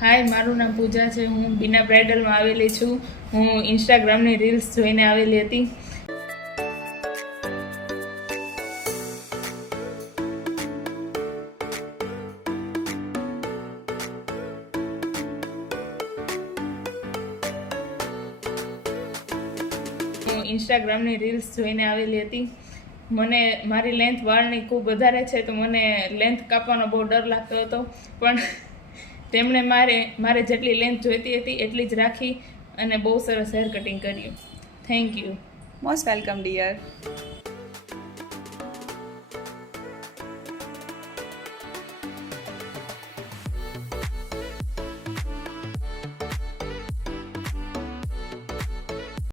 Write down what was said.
હાય, મારું નામ પૂજા છે. હું બીના બ્રાઇડલમાં આવેલી છું. હું ઇન્સ્ટાગ્રામની રીલ્સ જોઈને આવેલી હતી. મને મારી લેન્થ વાળની ખૂબ વધારે છે, તો મને લેન્થ કાપવાનો બહુ ડર લાગતો હતો, પણ તેમણે મારે જેટલી લેન્થ જોઈતી હતી એટલી જ રાખી અને બહુ સરસ હેર કટિંગ કર્યું. Thank you. Most welcome dear.